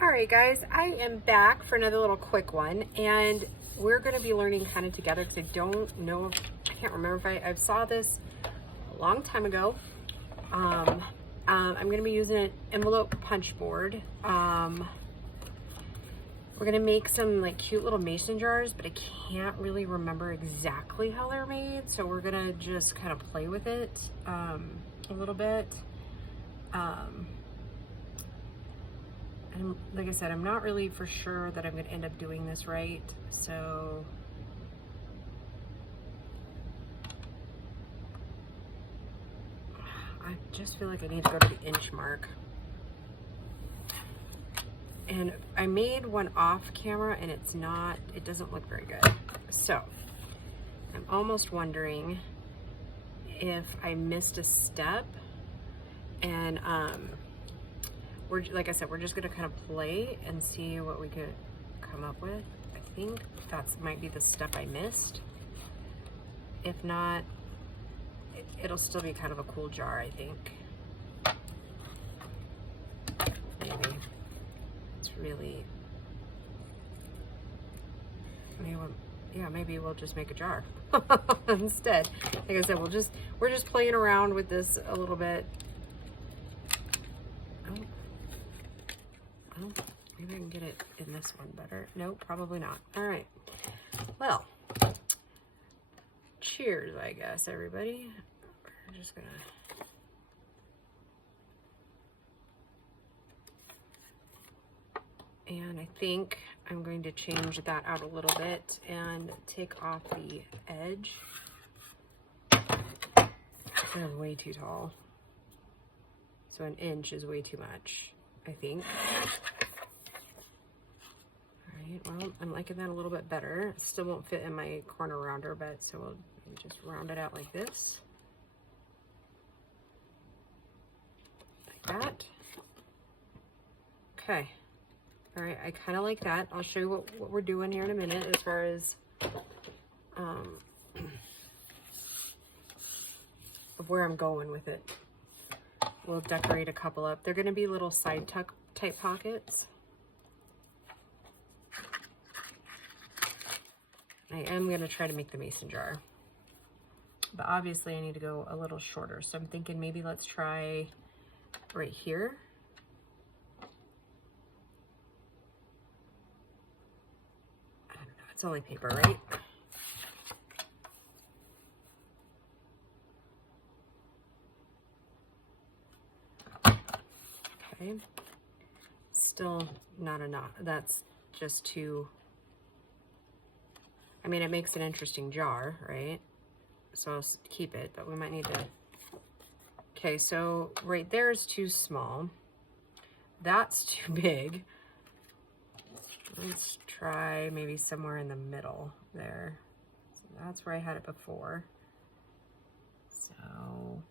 All right, guys, I am back for another little quick one, and we're going to be learning kind of together because I don't know, I can't remember if I saw this a long time ago. I'm going to be using an envelope punch board. We're going to make some like cute little mason jars, but I can't really remember exactly how they're made, so we're going to just kind of play with it a little bit. And like I said, I'm not really for sure that I'm going to end up doing this right, so I just feel like I need to go to the inch mark. And I made one off camera and it doesn't look very good. So I'm almost wondering if I missed a step, and like I said, we're just gonna kind of play and see what we could come up with. I think that might be the step I missed. If not, it'll still be kind of a cool jar, I think. Maybe. It's really, maybe we'll just make a jar instead. Like I said, we're just playing around with this a little bit. Oh, maybe I can get it in this one better. No, probably not. All right. Well, cheers, I guess, everybody. We're just gonna. And I think I'm going to change that out a little bit and take off the edge. They're way too tall. So an inch is way too much, I think. All right, well, I'm liking that a little bit better. It still won't fit in my corner rounder, but so we'll just round it out like this. Like that. Okay. All right, I kind of like that. I'll show you what we're doing here in a minute as far as of where I'm going with it. We'll decorate a couple up. They're going to be little side tuck type pockets. I am going to try to make the mason jar, but obviously I need to go a little shorter. So I'm thinking maybe let's try right here. I don't know, it's only paper, right? Okay, still not enough. That's just too, I mean, it makes an interesting jar, right? So I'll keep it, but we might need to. Okay, so right there is too small. That's too big. Let's try maybe somewhere in the middle there. So that's where I had it before. So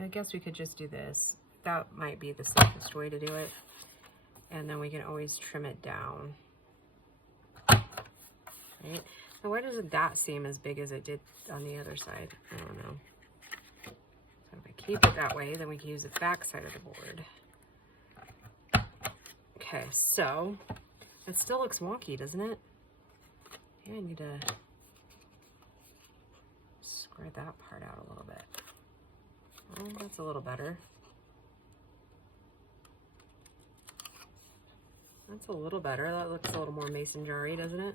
I guess we could just do this. That might be the safest way to do it. And then we can always trim it down. Right? Now, why doesn't that seem as big as it did on the other side? I don't know. So if I keep it that way, then we can use the back side of the board. Okay, so it still looks wonky, doesn't it? Yeah, I need to square that part out a little bit. Oh, that's a little better. That's a little better. That looks a little more mason jar-y, doesn't it?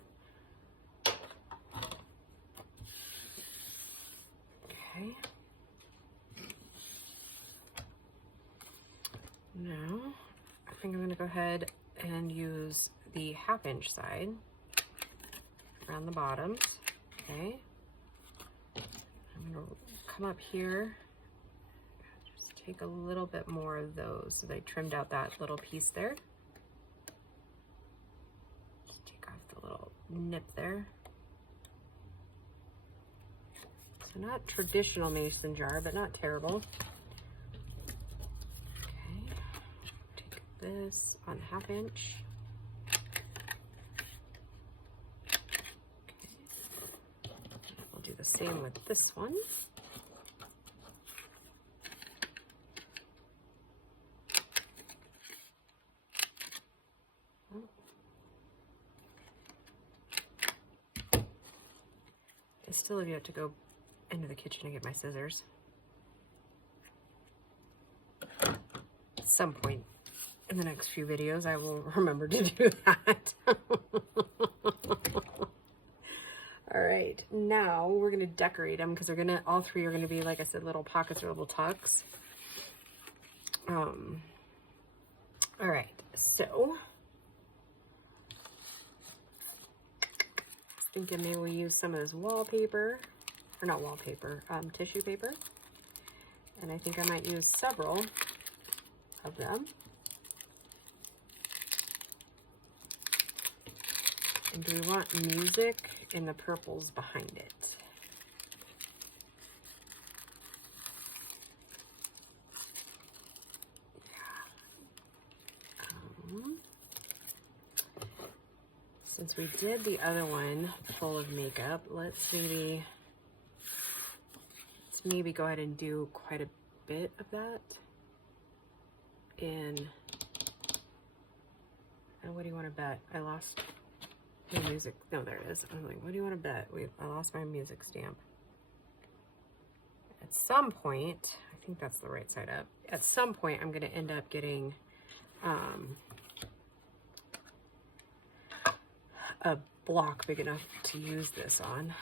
Okay. Now, I think I'm going to go ahead and use the 1/2 inch side around the bottoms. Okay. I'm going to come up here. Take a little bit more of those. So they trimmed out that little piece there. Just take off the little nip there. So not traditional mason jar, but not terrible. Okay, take this on 1/2 inch. Okay. We'll do the same with this one. I still have yet to go into the kitchen to get my scissors. At some point in the next few videos, I will remember to do that. All right, now we're gonna decorate them because they're gonna, all three are gonna be, like I said, little pockets or little tucks. All right, so thinking maybe we'll use some of this wallpaper, or not wallpaper, tissue paper. And I think I might use several of them. And do we want music in the purples behind it? Since we did the other one full of makeup, let's maybe go ahead and do quite a bit of that. And what do you want to bet? I lost my music. No, there it is. I was like, what do you want to bet? I lost my music stamp. At some point, I think that's the right side up. At some point, I'm going to end up getting a block big enough to use this on.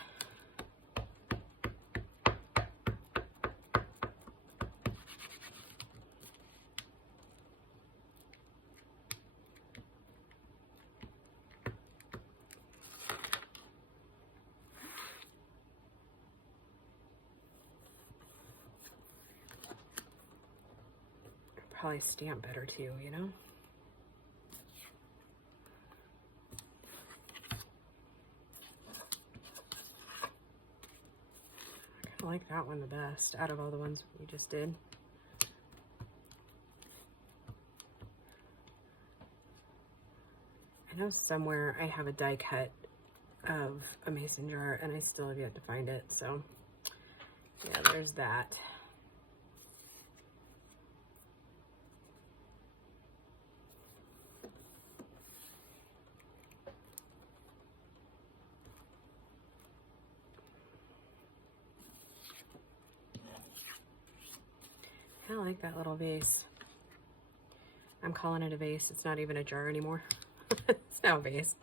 Probably stamp better too, you know? I like that one the best out of all the ones we just did. I know somewhere I have a die cut of a mason jar and I still have yet to find it, so yeah, there's that. I like that little vase. I'm calling it a vase. It's not even a jar anymore. It's now a vase.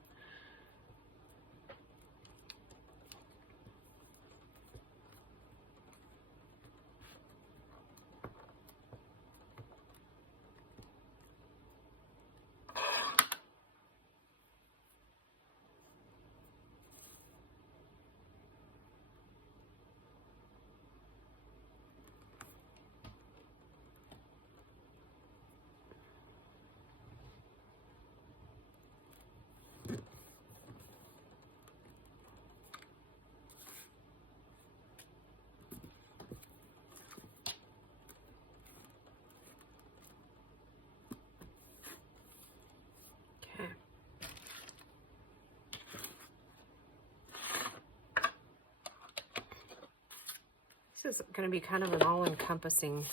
This is going to be kind of an all-encompassing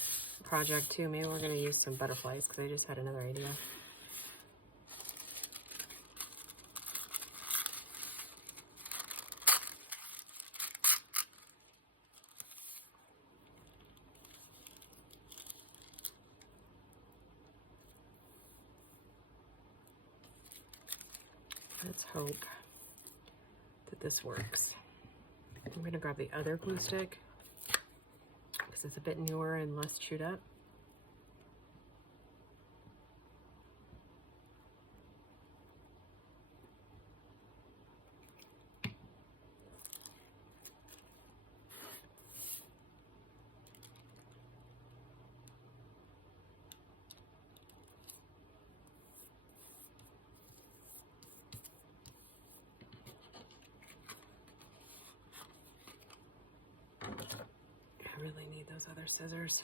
project too. Maybe we're going to use some butterflies because I just had another idea. Let's hope that this works. I'm going to grab the other glue stick because it's a bit newer and less chewed up. I really need those other scissors.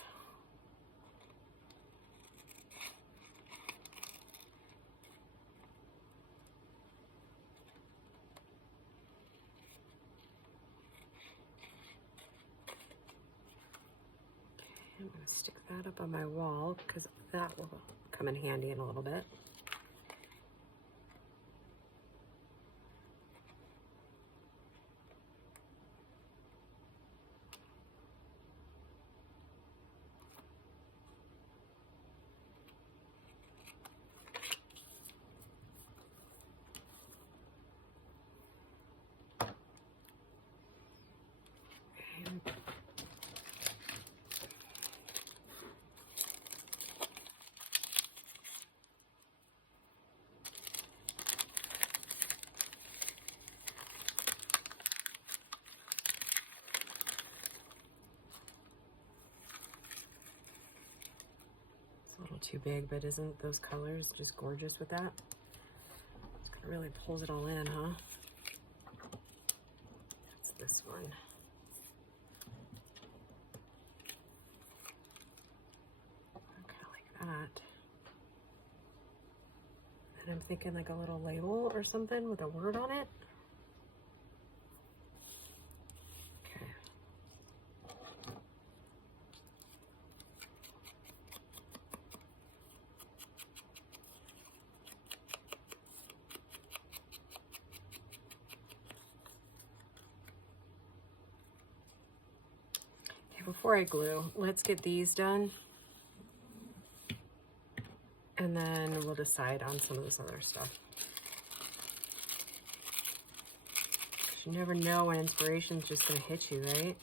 Okay, I'm going to stick that up on my wall because that will come in handy in a little bit. too big, but isn't those colors just gorgeous with that? It really pulls it all in, huh? That's this one. Kind of like that. And I'm thinking like a little label or something with a word on it. Okay. Before I glue, let's get these done. And then we'll decide on some of this other stuff. You never know when inspiration's just gonna hit you, right?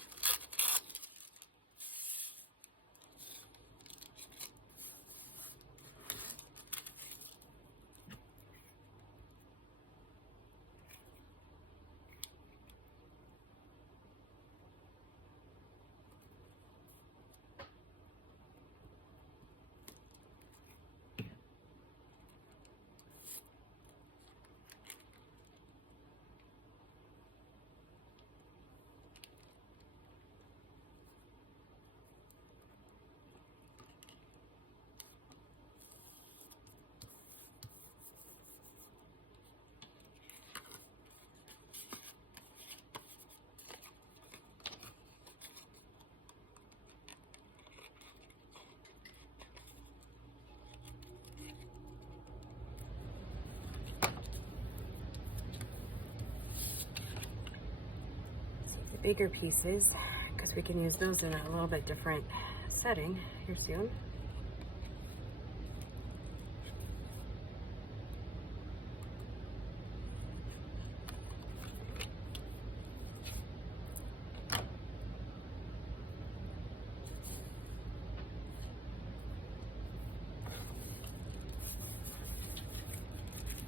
Bigger pieces, because we can use those in a little bit different setting here soon.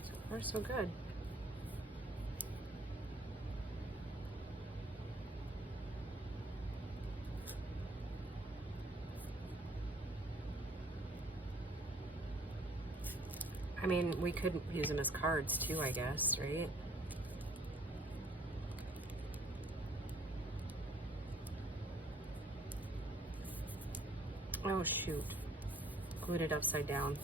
So far, so good. I mean, we could use them as cards too, I guess, right? Oh shoot, glued it upside down.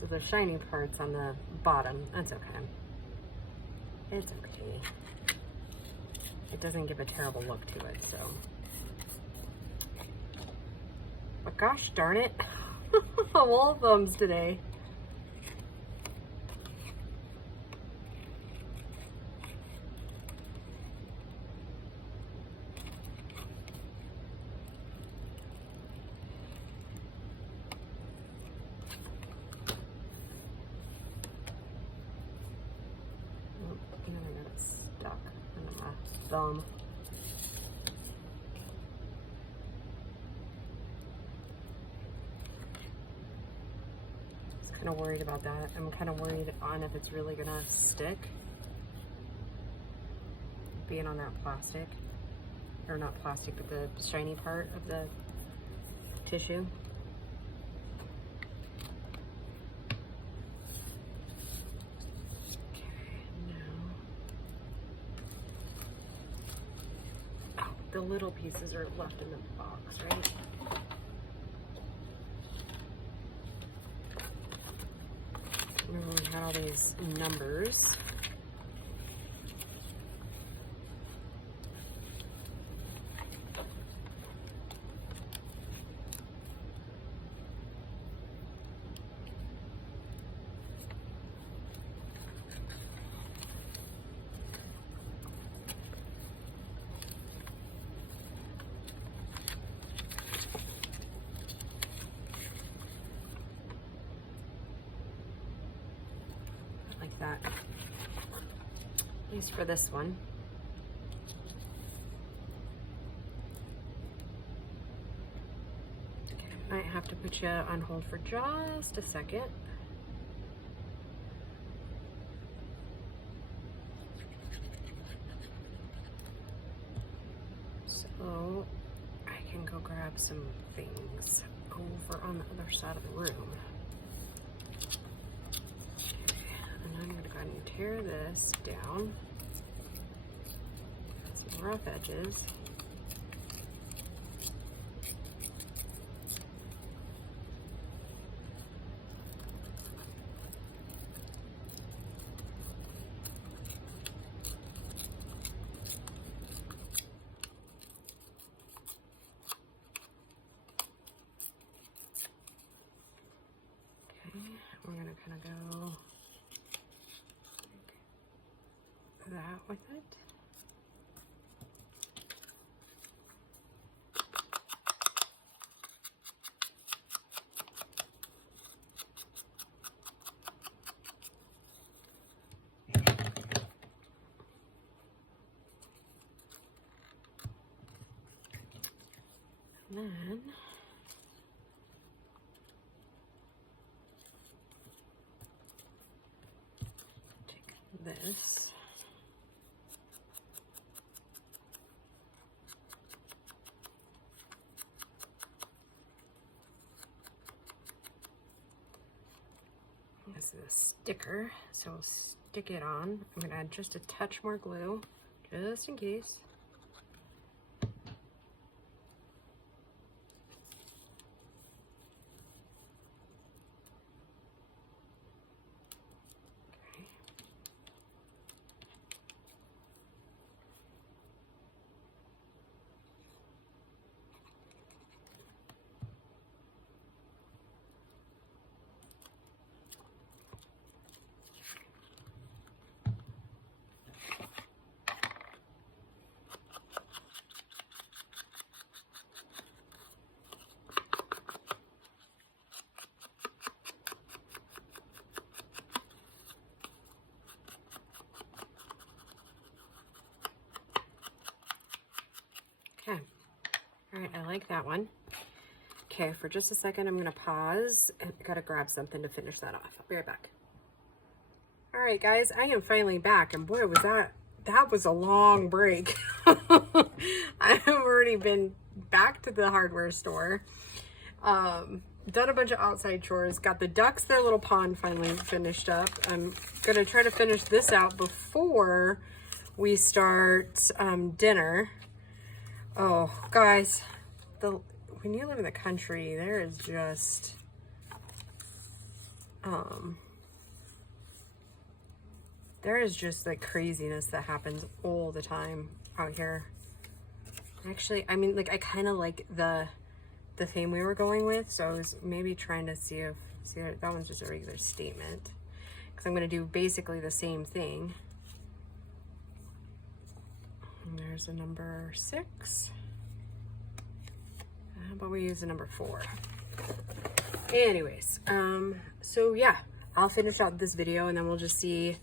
So the shiny part's on the bottom. That's okay. It's okay. It doesn't give a terrible look to it, so. But gosh darn it, wall thumbs today. Thumb. I was kind of worried about that. I'm kind of worried on if it's really gonna stick being on that plastic, or not plastic, but the shiny part of the tissue. The little pieces are left in the box, right? Remember we had all these numbers. Like that, at least for this one. Okay, I might have to put you on hold for just a second. So I can go grab some things. over on the other side of the room. Okay, and I'm going to go ahead and tear this down. Got some rough edges. We're going to kind of go like that with it. And then this. This is a sticker, so we'll stick it on. I'm going to add just a touch more glue, just in case. Okay, all right, I like that one. Okay, for just a second, I'm gonna pause and I gotta grab something to finish that off. I'll be right back. All right, guys, I am finally back, and boy, was that was a long break. I've already been back to the hardware store, done a bunch of outside chores, got the ducks their little pond finally finished up. I'm gonna try to finish this out before we start dinner. Oh, guys, when you live in the country, there is just, like craziness that happens all the time out here. Actually, I mean, like, I kind of like the theme we were going with, so I was maybe trying to see that one's just a regular statement, because I'm going to do basically the same thing. And there's a number 6. How about we use the number 4? Anyways, so yeah, I'll finish out this video and then we'll just see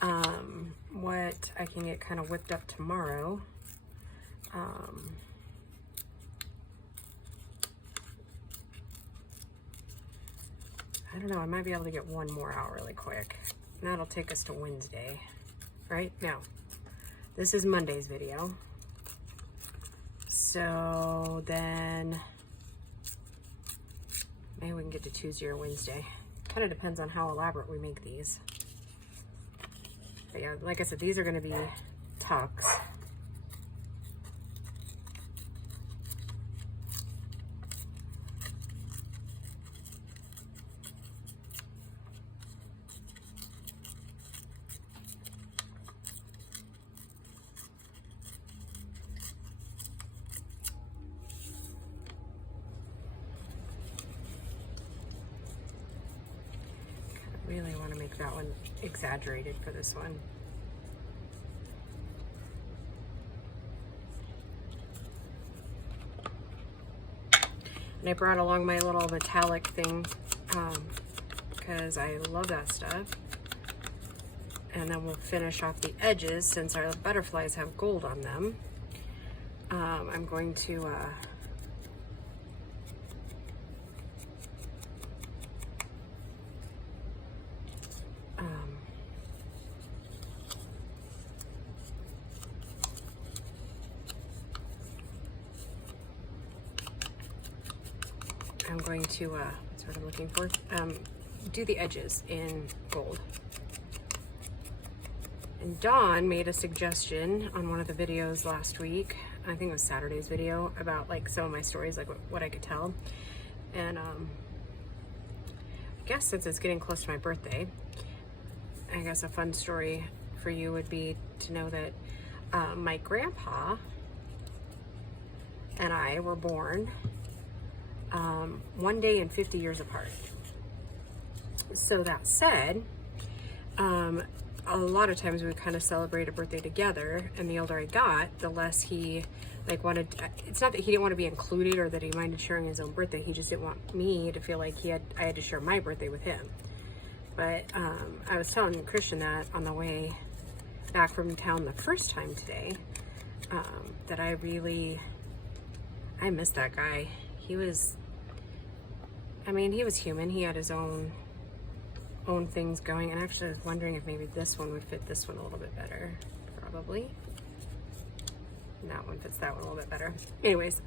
what I can get kind of whipped up tomorrow. I don't know, I might be able to get one more out really quick. And that'll take us to Wednesday, right? No. This is Monday's video. So then maybe we can get to Tuesday or Wednesday. Kind of depends on how elaborate we make these. But yeah, like I said, these are going to be tucks. Really want to make that one exaggerated for this one. And I brought along my little metallic thing because I love that stuff. And then we'll finish off the edges since our butterflies have gold on them. I'm going to going to, that's what I'm looking for, do the edges in gold. And Dawn made a suggestion on one of the videos last week, I think it was Saturday's video, about like some of my stories, like what I could tell. And I guess since it's getting close to my birthday, I guess a fun story for you would be to know that my grandpa and I were born one day and 50 years apart. So that said, a lot of times we would kind of celebrate a birthday together, and the older I got, the less he like wanted, it's not that he didn't want to be included or that he minded sharing his own birthday, he just didn't want me to feel like I had to share my birthday with him. But I was telling Christian that on the way back from town the first time today, that I miss that guy. He was human. He had his own things going, and actually I was wondering if maybe this one would fit this one a little bit better. Probably. And that one fits that one a little bit better. Anyways,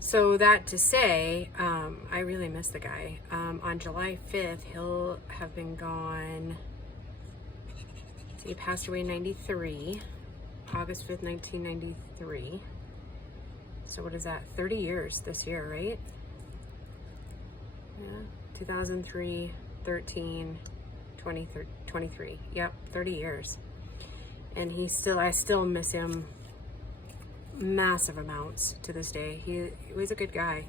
so that to say, I really miss the guy. On July 5th, he'll have been gone. So he passed away in 93, August 5th, 1993. So what is that? 30 years this year, right? Yeah, 2003, 13, 23. Yep, 30 years. And I still miss him massive amounts to this day. He was a good guy.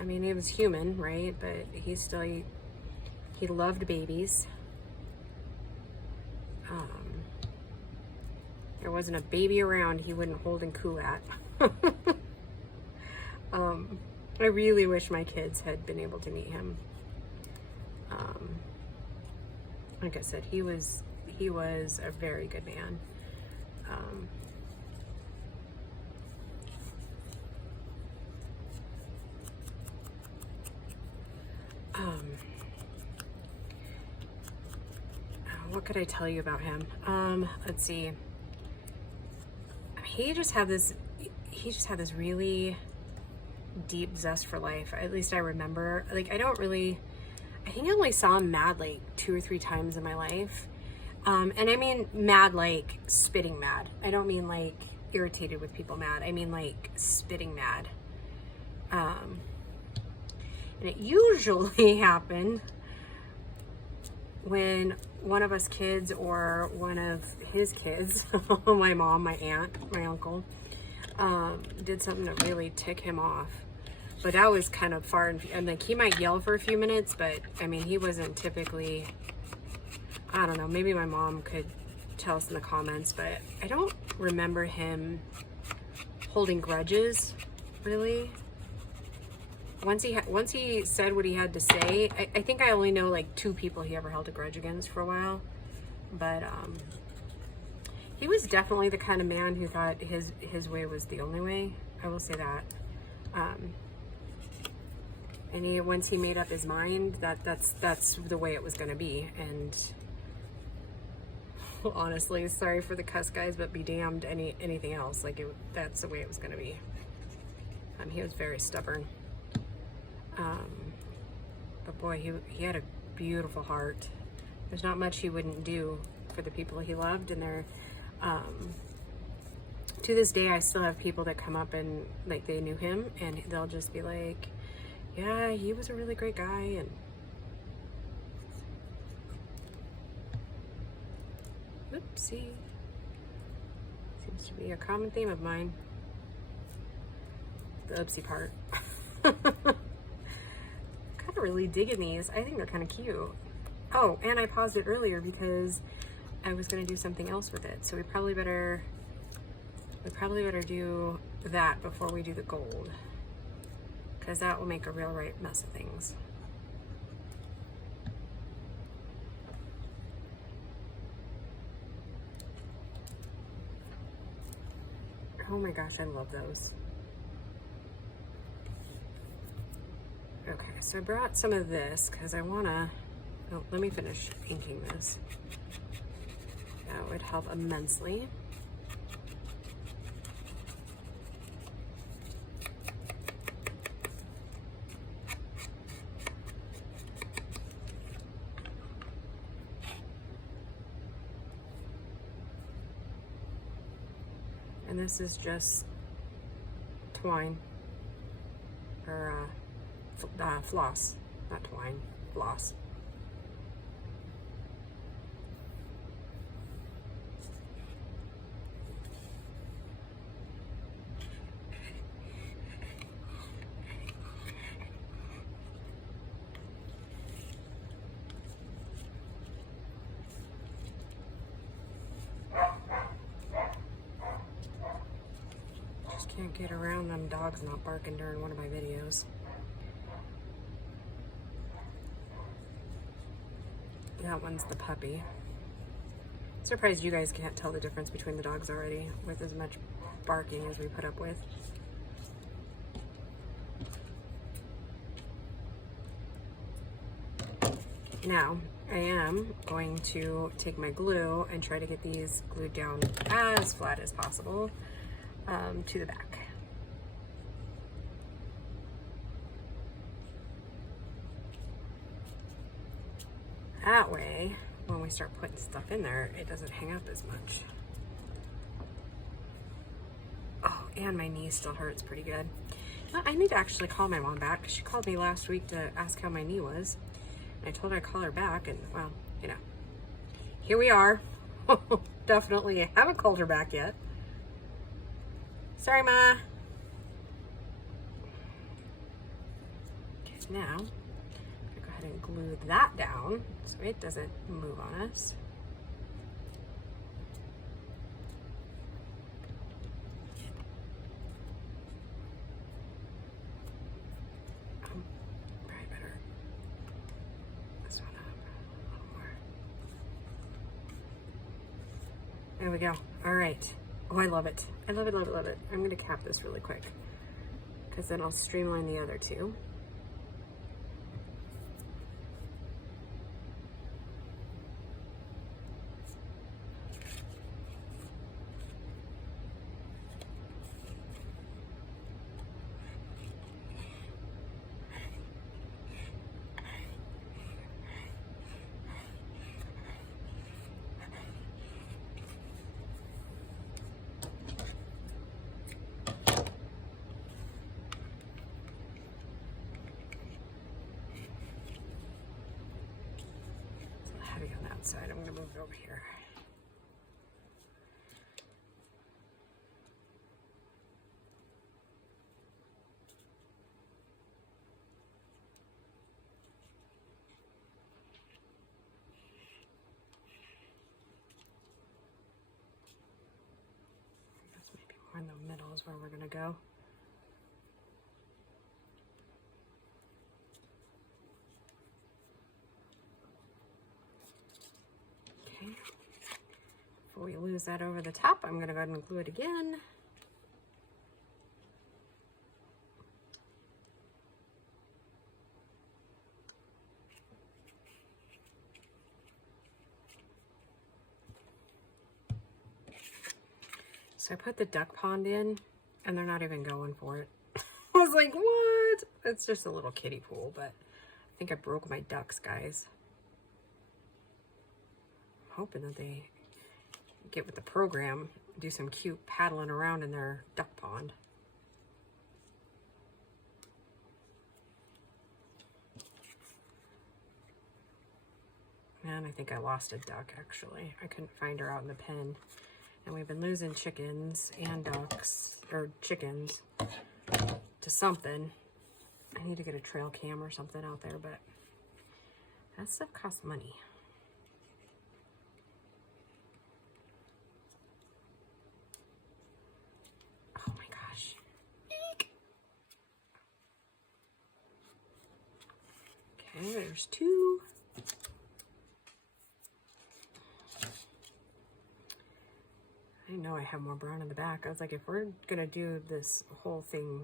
I mean, he was human, right? But he loved babies. There wasn't a baby around he wouldn't hold and coo at. I really wish my kids had been able to meet him. Like I said, he was a very good man. What could I tell you about him? Let's see. He just had this really deep zest for life. At least I remember. Like, I think I only saw him mad like 2 or 3 times in my life. And I mean mad like spitting mad. I don't mean like irritated with people mad. I mean like spitting mad. And it usually happened when one of us kids or one of his kids, my mom, my aunt, my uncle, did something to really tick him off. But that was kind of far, and like he might yell for a few minutes, but I mean, he wasn't typically, I don't know, maybe my mom could tell us in the comments, but I don't remember him holding grudges, really. Once he said what he had to say, I think I only know like 2 people he ever held a grudge against for a while. But he was definitely the kind of man who thought his way was the only way. I will say that. And once he made up his mind, that's the way it was going to be. And honestly, sorry for the cuss, guys, but be damned anything else. Like that's the way it was going to be. He was very stubborn. But boy, he had a beautiful heart. There's not much he wouldn't do for the people he loved, and to this day, I still have people that come up and like they knew him, and they'll just be like, "Yeah, he was a really great guy." And oopsie, seems to be a common theme of mine. The oopsie part. Kind of really digging these. I think they're kind of cute. Oh, and I paused it earlier because I was going to do something else with it. So we probably better do that before we do the gold, because that will make a real right mess of things. Oh my gosh, I love those. Okay, so I brought some of this because I want to, oh, let me finish inking this. That would help immensely. And this is just twine, or floss, not twine, floss. Can't get around them dogs not barking during one of my videos. That one's the puppy. Surprised you guys can't tell the difference between the dogs already with as much barking as we put up with. Now, I am going to take my glue and try to get these glued down as flat as possible to the back. That way, when we start putting stuff in there, it doesn't hang up as much. Oh, and my knee still hurts pretty good. I need to actually call my mom back, because she called me last week to ask how my knee was. And I told her I'd call her back, and well, you know, here we are. Definitely haven't called her back yet. Sorry, Ma. Okay, now, I'm gonna go ahead and glue that down so it doesn't move on us. Probably better this one up a little more. There we go. All right. Oh, I love it. I love it, love it, love it. I'm going to cap this really quick because then I'll streamline the other two. Side. I'm going to move it over here. I guess maybe more in the middle is where we're going to go. Before we lose that over the top, I'm going to go ahead and glue it again. So I put the duck pond in, and they're not even going for it. I was like, what? It's just a little kiddie pool, but I think I broke my ducks, guys. I'm hoping that they get with the program, do some cute paddling around in their duck pond. And I think I lost a duck, actually. I couldn't find her out in the pen. And we've been losing chickens and ducks, or chickens, to something. I need to get a trail cam or something out there, but that stuff costs money. Oh my gosh. Eek. Okay, there's two. I know I have more brown in the back. I was like, if we're gonna do this whole thing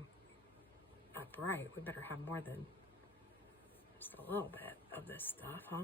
upright, we better have more than just a little bit of this stuff, huh?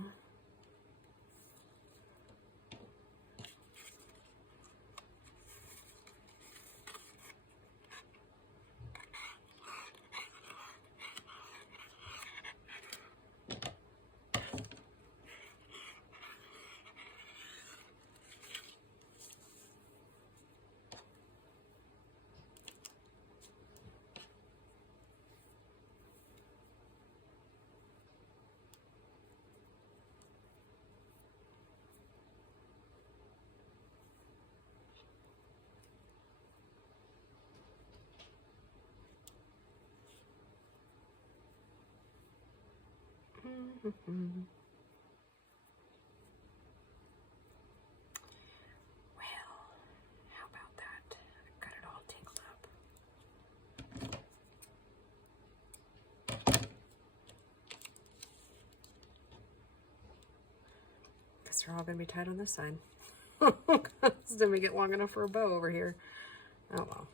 how about that? I got it all tangled up. Guess they're all gonna be tied on this side. Didn't make it long enough for a bow over here. Oh well.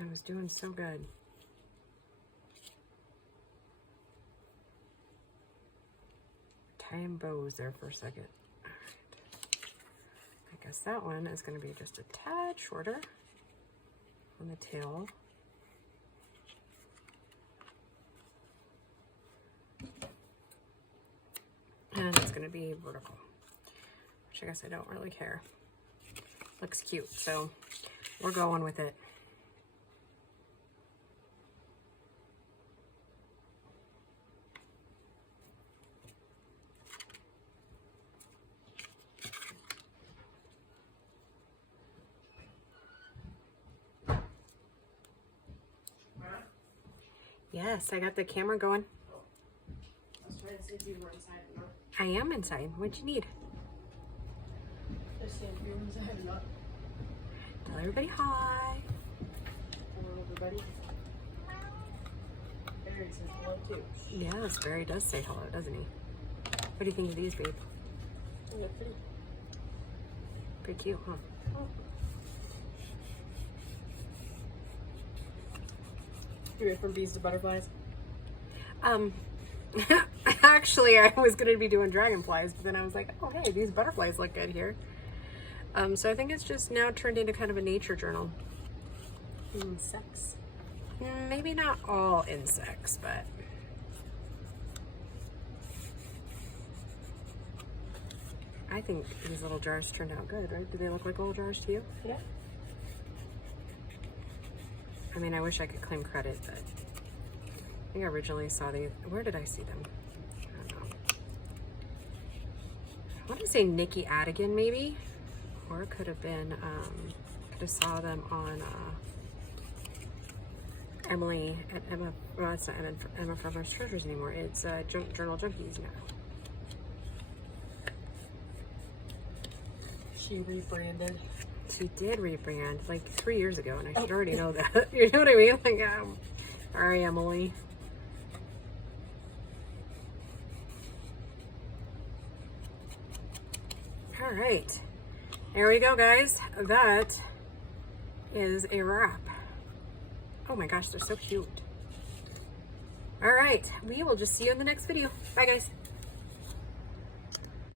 I was doing so good. Tying bows there for a second. All right. I guess that one is going to be just a tad shorter on the tail. And it's going to be vertical, which I guess I don't really care. Looks cute, so we're going with it. Yes, I got the camera going. I was trying to see if you were inside or not. I am inside. What'd you need? Just seeing if you were inside or not. Tell everybody hi. Hello, everybody. Barry says hello, too. Yes, Barry does say hello, doesn't he? What do you think of these, babe? They're pretty. Pretty cute, huh? Oh. You went from bees to butterflies? Actually, I was going to be doing dragonflies, but then I was like, oh, hey, these butterflies look good here. So I think it's just now turned into kind of a nature journal. Insects. Maybe not all insects, but I think these little jars turned out good, right? Do they look like little jars to you? Yeah. I mean, I wish I could claim credit, but I think I originally saw these. Where did I see them? I don't know. I want to say Nikki Adigan, maybe, or it could have been. Could have saw them on Emily at Emma. Well, it's not Emma Farmer's Treasures anymore. It's Journal Junkies now. She rebranded. She did rebrand like 3 years ago, and I should already know that. You know what I mean? Like, all right, Emily. All right, there we go, guys. That is a wrap. Oh my gosh, they're so cute. All right, we will just see you in the next video. Bye, guys.